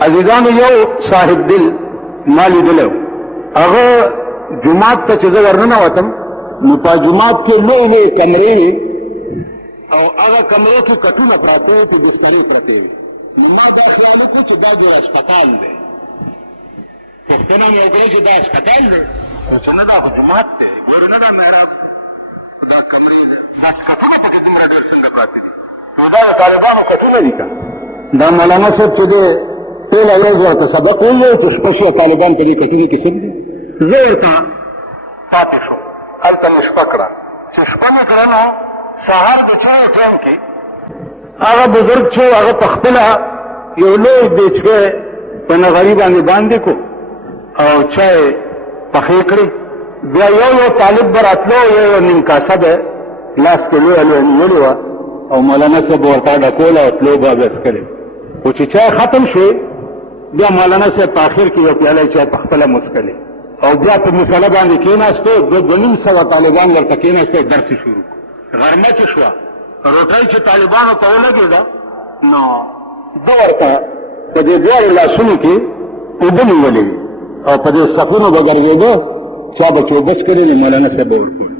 عزیزانو یو صاحب دل ما لیدلی هغه جومات ته چې زه ورننوتم نو په جومات کې لوی لوی کمرې وې او هغه کمرې کې کټونه پراته وې په بسترې پرتې وې نو ما دا خیال وکړو چې دا جوړ هسپتال دی پوښتنه مې وکړه چې دا هسپتال دی چې نه دا خو جومات دی نه دا محراب دا کمرې دي هسپتالونه پکې دومره ډېر څنګه پراته دي نو دا د طالبانو کټونه دي که دا مولانا صاحب چې دی ټول یو ورته سبق ویلی چې شپه شوه طالبان په دې کټونو کې څه دي زه ورته پاتې شو هلته مې شپه کړه چې شپه مې کړه نو سهار د چایو ټایم کې هغه بزرګ چې هغه په خپله یو لوی دیچکی په نغري باندې باندې کو او چای پخې کړې بیا یو طالب به راتلو یو نیم کاسه به لاس کې لویه لویه نیولې وه او مولانا صاحب ورته ډکوله او تلو به بس کړې خو چې چای ختم شوې بیا مولانا صاحب په آخر کې یو پیاله چای په خپله مسکلې او بیا په مسله باندې کېناستو دوه نیم سوه طالبان ورته کېناستو درس یې شروع غرمه چې شوه روټۍ چې طالبانو ته ولګېده نو ده ورته په دې دواړو لاسونو کې اوبه نیولې وي او په دې صفونو به ګرځېده چا به چوبس کړې وي مولانا صاحب به ورکول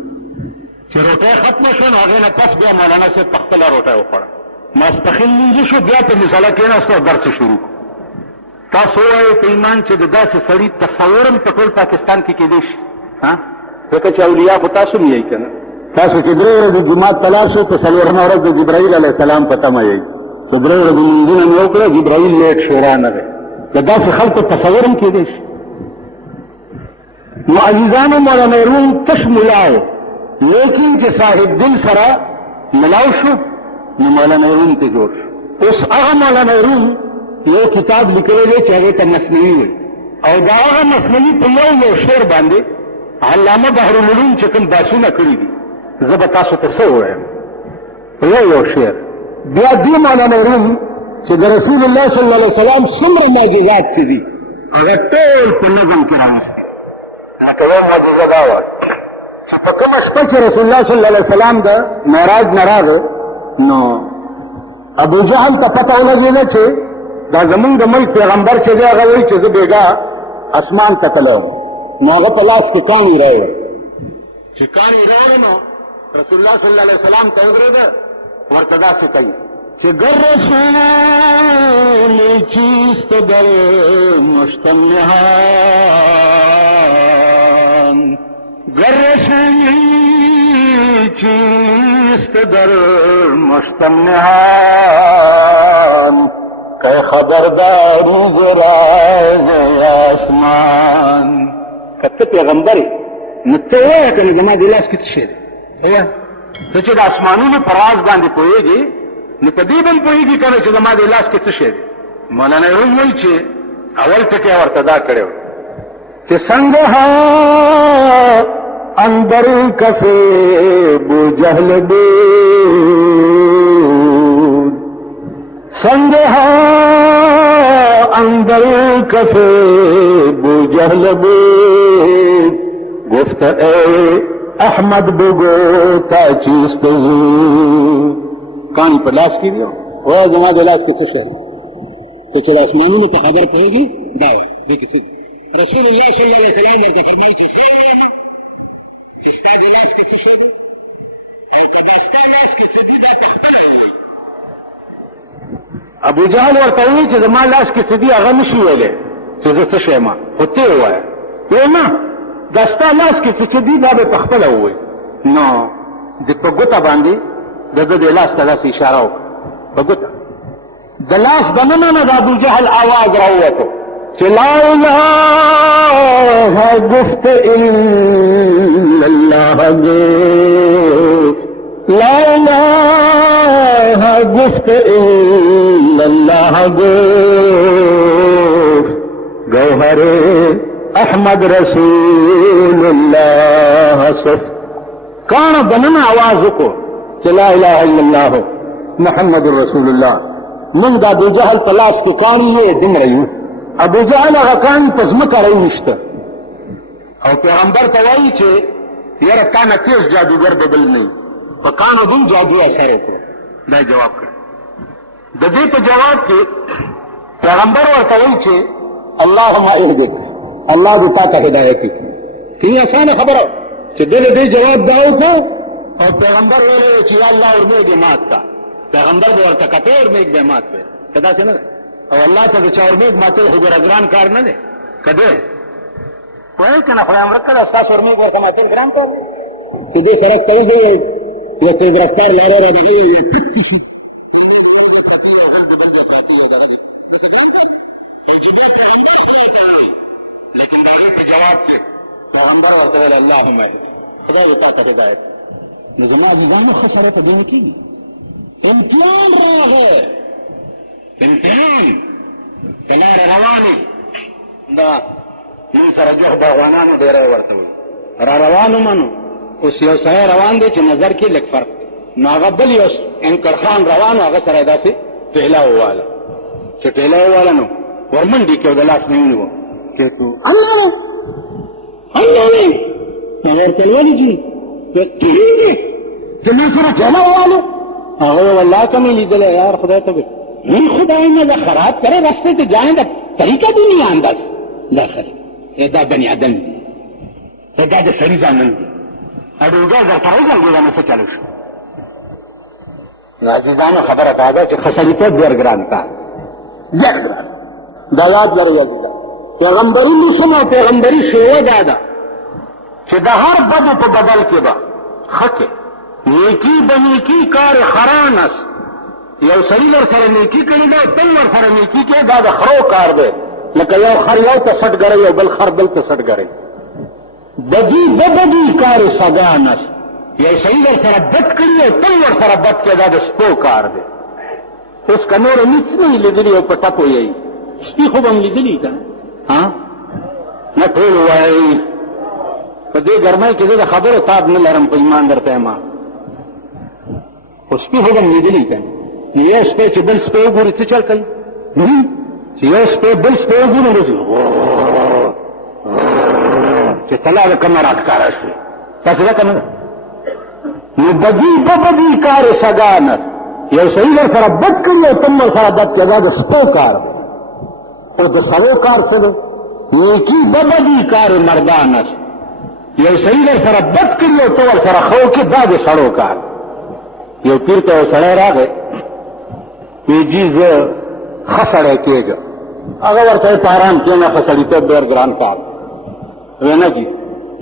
چې روټۍ ختمه شوه نو هغې نه پس بیا مولانا صاحب په خپله روټۍ وخوړه ماسپښین لمونځ شو بیا په مسله کېناستو او درس یې شروع تاسو وایئ په ایمان چې د داسې سړي تصور هم په ټول پاکستان کې کېدی شي ځکه چې اولیا خو تاسو هم یئ که نه تاسو چې درې ورځې جومات ته لاړ شئ په څلورمه ورځ د جبرائیل علیه السلام په تمه یئ چې درې ورځې لمونځونه مې وکړه جبرائیل لیټ شو رانغی د داسې خلکو تصور هم کېدی شي نو عزیزانو مولانا روم تش ملا و لیکن چې صاحب دل سره ملاو شو نو مولانا روم ته جوړ شو اوس هغه مولانا روم یو کتاب لیکلی دی چې هغې ته مثنوي وي او دا هغه مثنوي په یو شعر باندې علامه بحرالعلوم چې کوم باسونه کړي دي زه به تاسو ته څه ووایم په یو شعر بیا دې مولانا روم چې د رسول الله صلی الله علیه وسلم څومره معجزات چې دي هغه ټول په نظم کې راوستي لکه یو معجزه دا وه چې په کومه شپه چې رسول الله صلی الله علیه وسلم د معراج نه راغی نو ابو جهل ته پته ولګېده چې دا زمونږ د ملک پیغمبر چې دی هغه وایي چې زه بېګا اسمان ته تللی وم نو هغه په لاس کې کاڼي راوړه چې کاڼي راوړه نو رسول الله صلی الله علیه وسلم ته ودرېده ورته داسې کوي چې گر رسول چیست در مشتم نهان گر رسول چیست در مشتم نهان کہ خبردار راز آسمان کته پیغمبر نو ته وایه که نه زما دې لاس کې څه شی دی وایه ته چې د اسمانونو په راز باندې پوهېږې نو په دې بل پوهېږي که نه چې زما دې لاس کې څه شی دی مولانا روم وایي چې اول ټکی ورته دا کړی و چې څنګه اندر کفے بو جہل بود سنگہا اندر کفے بو جہل بود گفت اے احمد بگو تا چیست زود کانی پر لاس کی دیو وہ زما دے لاس کی خوش ہے تو چلا اسمانوں میں خبر پڑے گی داؤ دیکھیں سید رسول اللہ صلی اللہ علیہ وسلم نے فرمایا کہ استاد لاس کی خوش ہے اور کدا استاد لاس کی سدی دا خبر ہوئی ابو جهل ورته وایي چې زما لاس کې څه دي هغه نشي ویلی چې زه څه شی ما خو ته یې ووایه وایي نه دا ستا لاس کې څه دي دا به په خپله ووایي نو د په ګوته باندې د ده د لاس ته داسې اشاره وکړه په ګوته د لاس دننه نه د ابو جهل آواز راووتو چې لا اله گفت الا الله گفت لا اله گفت الا الله گفت گوہر احمد رسول اللہ صف کان دننه آواز وکړو چې لا اله الا الله محمد رسول الله من دا ابو جهل په لاس کې کاڼي یې دومره یو ابو جهل هغه کاڼي په ځمکه راونیسته او پیغمبر ته وایي چې یاره تا نه تیز جادوګر به بل نه وي په کاڼو دوم جادو اثر وکړو دا جواب کړ د دې په جواب کې پیغمبر ورته وایي چې اللهم اهدک، الله دې تا ته هدایت کړي. کې اسانه خبره چې دې جواب دا وکړو او پیغمبر ویل چې یا الله ورمېږ مات کا، پیغمبر دې ورته کته ورمېږ به مات وي کدا څنګه، او الله ته چې ورمېږ ماته هغه ګران کار نه دی کده وای کنه خو امر کړه تاسو ورمېږ ورته ماته ګران کار چې دې سره کوي یو څه ګرفتار لاره راځي زما عزیزانو خسره په دین کې امتحان راغی، امتحان د لارې روانې دا نن سره جهد افغانانو ډېری ورته وي را روانو منو. اوس یو سړی روان دی چې نظر کې لږ فرق دی، نو هغه بل یو انکر خان روان و، هغه سره یې داسې ټېله وواله چې ټېله وواله نو ورمنډې کې د لاس نه ونیوه کېتو الله الله نو ورته ولې چې تېرېږي چې ما سره ټېله وواله هغه والله کمې لیدلی یار خدای ته नहीं खुदा ने खराब करे रास्ते से जाने का तरीका भी नहीं अंदाज दाखिल एदा बनी आदम एदा de सरी जानन अडोगा जरताई जंगलाने से चालू शो नाजीजानो खबर आता چې خسرې ته ډېر ګران تا ډېر ګران دا یاد لري عزیزا پیغمبري نشمه پیغمبري شوه دادا چې د هر بد په بدل کې به حق نیکی بنیکی کار خرانس یو سړي ور سره نیکی کړي دا تل ور سره نیکی کې دا د خرو کار دی لکه یو خر یو ته سټ ګړی یو بل خر بل ته سټ ګړی بدی بدی کار سګانس یو سړي ور سره بد کړي او تل ور سره بد کې دا د سپو کار دی. اوس کنور هیڅ نه لیدلی او په ټپو یې سپي خو هم لیدلی کنه ها نه ټول وایي په دې ګرمۍ کې د خبرو تاب نه لرم په ایمان درته ما خو سپي خو هم لیدلی کنه یو سپی چې بل سپی وګوري څه چل کوي چې یو سپی بل سپی وګوري چې تلا د کمه راښکاره شي تاسو دا کنه نو بدي بدي کار سګانس یو سړي ور سره بد کړي او تم سره بد کړي دا د سپو کار او د سړو کار څه دی نیکي بدي کار مردانس یو سړي ور سره بد کړي او تو ور سره خو کې دا د سړو کار. یو پیر ته سړی راغی وی جی زه ښه سړی کېږه هغه ورته په ارام کښېنه ښه سړیتوب ډېر ګران کار وی نه جي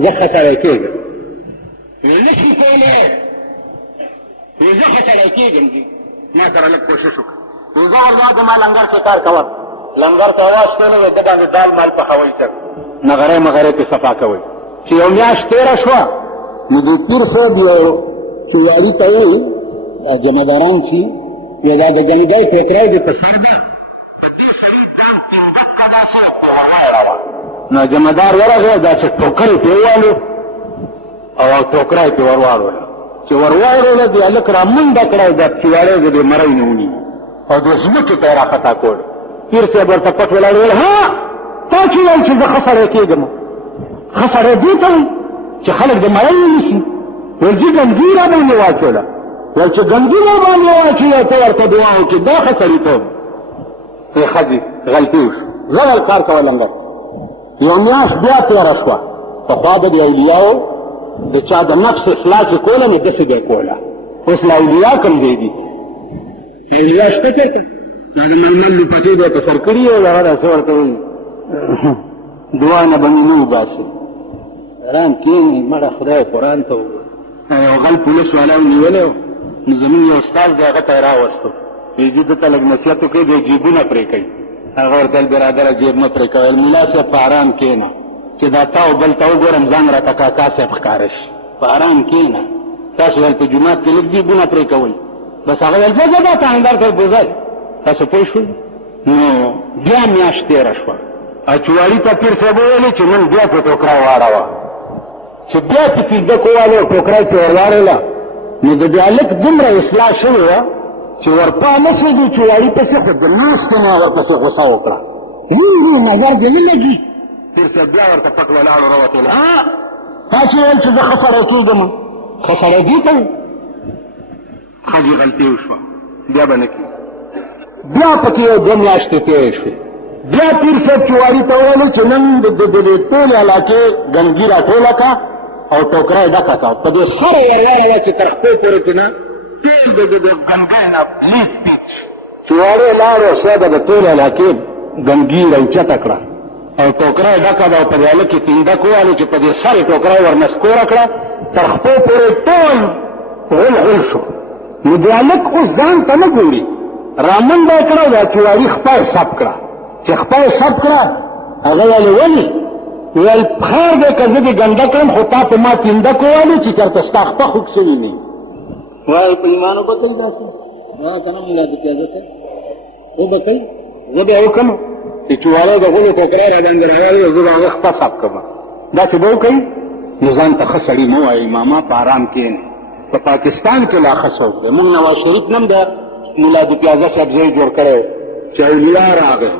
زه ښه سړی کېږه وی نه شي کولی وی زه ښه سړی کېږم جي ما سره لږ کوشش وکړه وی زه ورځه زما لنګر کې کار کوم لنګر ته اواز کړی وی ده باندې دال مال پخوئ ته نغرۍ مغرۍ پې صفا کوئ چې یو میاشت تېره شوه نو د پیر صاحب یو چوالي ته وایي جمعداران چې یا دا د جنګۍ ټوکری د په سر ده په دې سړي ځان ټینګکه داسې پوهوی راوړ نو جمعدار ورغی داسې ټوکرې پې ووالو او ټوکری پې ور واړوله چې ور واړوله د هلک را منډه کړی دا چواری د دې مرۍ نه ونیو او د ځمکې ته یې را خطا کړ. پیر صاحب ورته پټ ولاړ ویل ها تا چې ویل چې زه ښه سړی کېږم ښه سړی دې ته وایي چې خلک د مرۍ ونیسي ویل جي ګندګي را باندې واچوله ویل چې ګندګي را باندې واچوي او ته ورته دعا وکړې دا ښه سړیتوب ای ښځې غلطي وشو زه ول کار کوه لنګر یو میاشت بیا تېره شوه پخوا به د اولیاو د چا د نفس اصلاح چې کوله نو داسې به یې کوله اوس له اولیا کوم ځای دي اولیا شته چېرته دا د ململ لوپټې به یې په سر کړي او هغه داسې ورته وایي دعا نه به مې نه وباسي ارام کښېنئ مړه خدای قرآن ته وګوره یو غل پولیس والاو نیولی و نو زمونږ یو استاذ دی هغه ته یې راوستو ویل جي ده ته لږ نصیحت وکړئ دی جیبونه پرې کوي هغه ورته ویل برادره جیب مه پرې کوئ ملا صاحب په ارام کښېنه چې دا تا او بل ته وګورم ځان راته کاکا صاحب ښکاره شي په ارام کښېنه تاسو ویل په جومات کې لږ جیبونه پرې کوئ بس هغه ویل زه دا تاندار ته بوځئ تاسو پوه شوئ نو بیا میاشت تېره شوه او چواري ته پیر صاحب وویلې چې نن بیا په ټوکری واړوه چې بیا په تیزدک ووالو ټوکری ته ور واړوله نو د دې هلک دومره اصلاح شوې وه چې ورپا نه شېدو چواري پسې خو د ناستې نه ورپسې غوسه وکړه نظر دې نه لګي پیر صاحب بیا ورته پټ ولاړو راوتلو تا چې ویل چې زه ښه سړی کېږم ښه سړی دې ته ښځې غلطي وشوه بیا به نه کېږي بیا پکې یو 2 میاشتې تېرې شوې. بیا پیر صاحب چواري ته وویل چې نن د دې ټولې علاقې ګندګي راټوله کا او ټوکره یې ډکه کا، په دې سره ورواړوه چې تر خپې پورې چې نه تېل د ګندګۍ نه لیت پیت شي. چوارې لاړې او ساده د ټولې علاقې ګندګي راوچته کړه او ټوکره یې ډکه ده او په دې هلک یې تینګه کوالو چې په دې سر یې ټوکره یې ورنسکوره کړه، تر خپې پورې ټول غل غل شو. نو دې هلک اوس ځان ته نه ګوري، رامنډه یې کړه، دا چواري خپه یې سب کړه. چې خپه یې سب کړه هغه ویلې ولې؟ ویل خیر دی که زه دې ګنده کړم خو تا په ما تینده کوالو چې چېرته ستا خپه خوږ شوي نه وي. وایي په ایمان وبه کوي داسې؟ که نه ملا د پیازه صاحب وبه کوي، زه بیا وکړم چې چواری د غلو ټوکری را باندې راغلی زه به هغه خپه سب کړم. داسې به وکوي؟ نو ځان ته ښه سړي مه وایي ماما په آرام کښېنې. په پاکستان کې لا ښه څوک دی. مونږ نواز شریف نه هم د ملا د پیازه صاحب ځای جوړ کړی و چې اولیا راغی،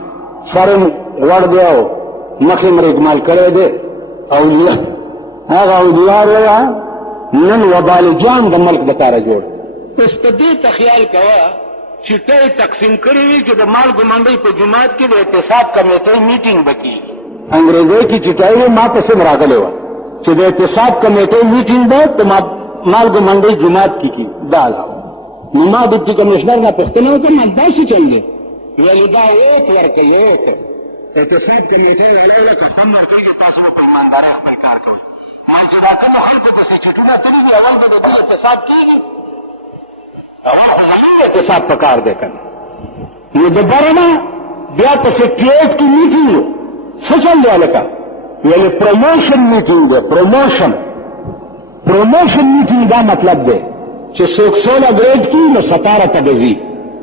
سر یې لوړ دی او مخ یې مرګمال کړی دی. اولیا هغه اولیا ویله نن وبال جان د ملک دپاره جوړ. اوس ته دې ته خیال کوه چې ته یې تقسیم کړي وي چې د مالګو منډۍ په جومات کې د احتساب کمیټۍ میټینګ به کېږي. انګریزۍ کې چټایي وي ما پسې راغلی وه چې د احتساب کمیټۍ میټینګ به په مالګو منډۍ جومات کې کېږي. دا علاوه نو ما ډیپټي کمشنر نه پوښتنه وکړه داسې چل دی؟ ویل دا اوت ورکوي اوت احتساب کمیټۍ راغله که خوند ورکوي تاسو به په ایماندارۍ خپل کار کوئ. وایي چې دا کومو خلکو داسې چټونه تللي دي هغه به د احتساب کېږي اول خو زمونږ احتساب په کار دی که نه. نو د بره نه بیا په سکریټریټ کې میټینګ و. څه چل دی هلکه؟ ویلې پروموشن میټینګ دی. پروموشن میټینګ دا مطلب دی چې څوک 16 ګریډ کی نو 17 ته به ځي،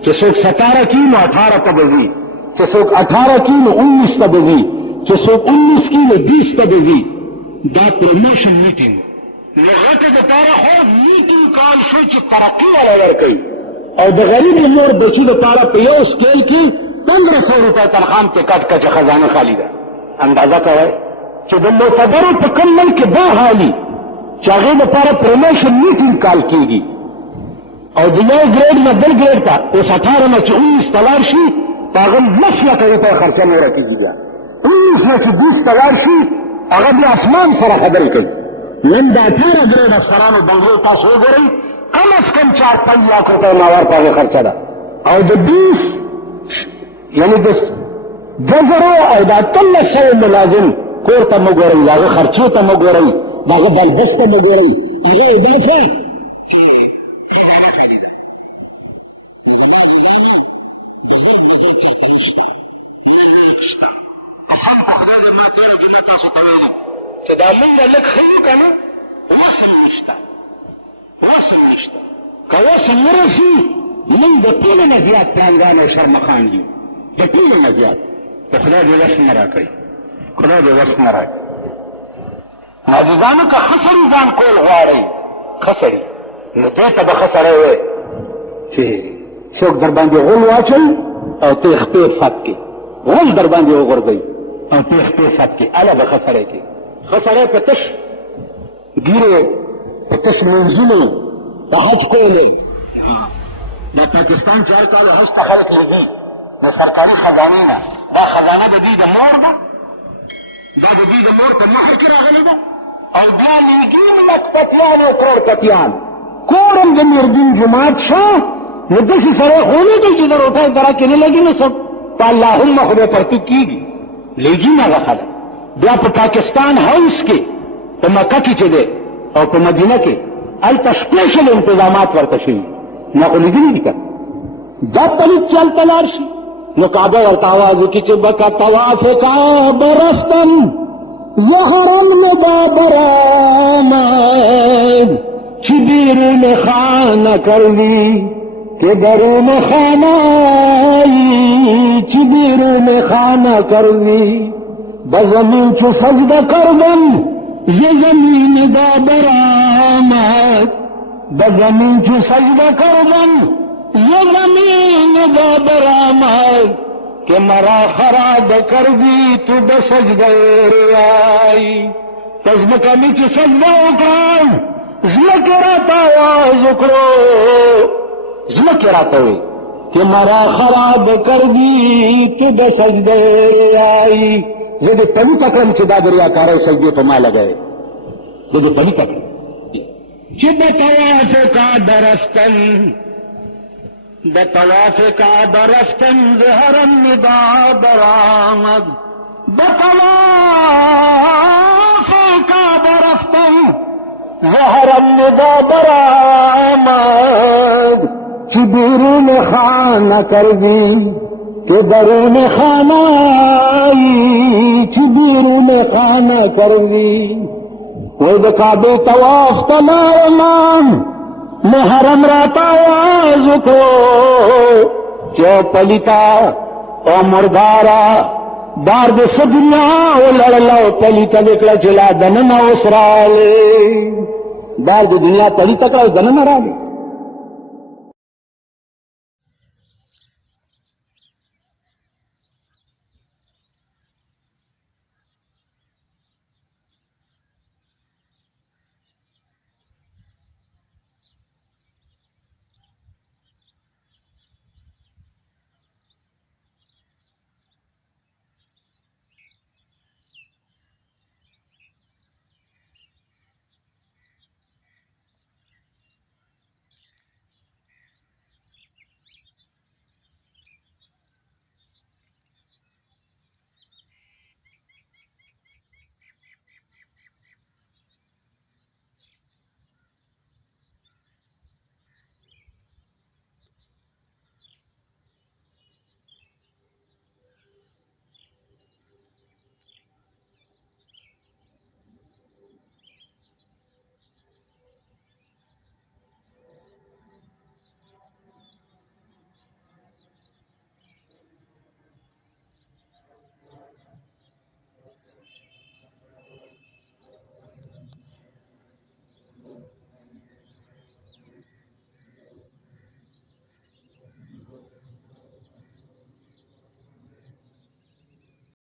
چې څوک 17 کی نو 18 ته به ځي، چې څوک 18 کی نو 19 ته به ځي، چې څوک 19 کی نو 20 ته به ځي. دا پروموشن میټینګ. نو غټه دپاره خو میټینګ کال شو چې ترقي والا ورکوي او د غریبې مور بچو دپاره په یو سکیل کې 1500 روپۍ تنخواه کې کټ که چې خزانه خالي ده. اندازه کوئ چې د معتبرو په کوم ملک کې دا حالي چې هغې دپاره پروموشن میټینګ کال کېږي او د یو ګریډ نه بل ګریډ ته اوس 18 نه چې 19 ته لاړ شي په هغه 10 لکه روپۍ خرچه نوره کېږي. بیا 19 نه چې 20 ته لاړ شي هغه بیا اسمان سره خبرې کوي. نن د 18 ګریډ افسرانو بنګلو تاسو وګورئ کم از کم 4-5 لاک روپۍ ماور په هغې خرچه ده او د 20 یعنې د 2000 او د 1800 ملازم کور ته مه ګورئ، د هغه خرچو ته مه ګورئ، د هغه بلبس ته مه ګورئ، هغه یې داسې قسم په خدای د ما تېره جمعه تاسو ته ویلي چې دا مونږ لږ ښه یو که نه وسم نشته. که وسم ورسي مونږ د ټولو نه زیات پړانګان او شرمخان یو، د ټولو نه زیات. خو خدای دې وس نه راکوي، خدای دې وس نه راکوي. عزیزانو که ښه سړي ځان کول غواړئ ښه سړي نو دې ته به ښه سړی وایي چې څوک در باندې غول واچوي او ته یې خپې سب کړي، غول در باندې وغورځوي او ته یې خپې سب کړي، هله به ښه سړی کړي. ښه سړی په تش ګیرې په تش منځونو د حج کولو د پاکستان چې هر کال حج ته خلک لګي د سرکاري خزانې نه، دا خزانه د دوی د مور ده، دا د دوی د مور په مهر کې راغلی ده او بیا نږدې لکپتیان او کروړپتیان کور هم د میردین جومات شه. نو داسې سړی خو نه دی چې د روټۍ دره کې نه لګي نو سب په اللهم خدای پرتوب کېږي لګي نه هغه خلک. بیا په پاکستان هاوس کې په مکه کې چې دی او په مدینه کې هلته سپیشل انتظامات ورته شوي نه خو لیدلي دي که دا پلیت چې هلته لاړ شي نو کعبه ورته آواز وکړي چې بکه طواف کعبه رفتن زهرم ندا برآمد چی بیرون خانه کردی که درون خانه آیی چی بیرون خانه کردی بزمین چو سجده کردن ز زمین دا برآمد بزمین چو سجده کردن ز زمین دا برآمد کہ مرا خراب کردی تو بسجده ریائی تزمکمی چو سجده اکرام زلکی راتا آواز اکرو زلکی راتا ہوئی कि मरा खराब कर दी कि बे सजदे आई जदे पली तकरम चिदा दरिया कारे सजदे पमा लगाए जदे पली तकरम चिबतवासे का दरस्तन बतवासे का दरस्तन जहरन निदा दरामद बतवासे का दरस्तन जहरन निदा दरामद चिबीरून खाना कर दी के दरून खाना आई चिबीरून खाना कर दी वो काबे तवाफ तमाम महरम राता आवाज को चौपलिता और मुर्दारा दार्द सदुनिया वो लड़ला पलिता देखला चला दन न उसराले दार्द दुनिया तली तक दन न राले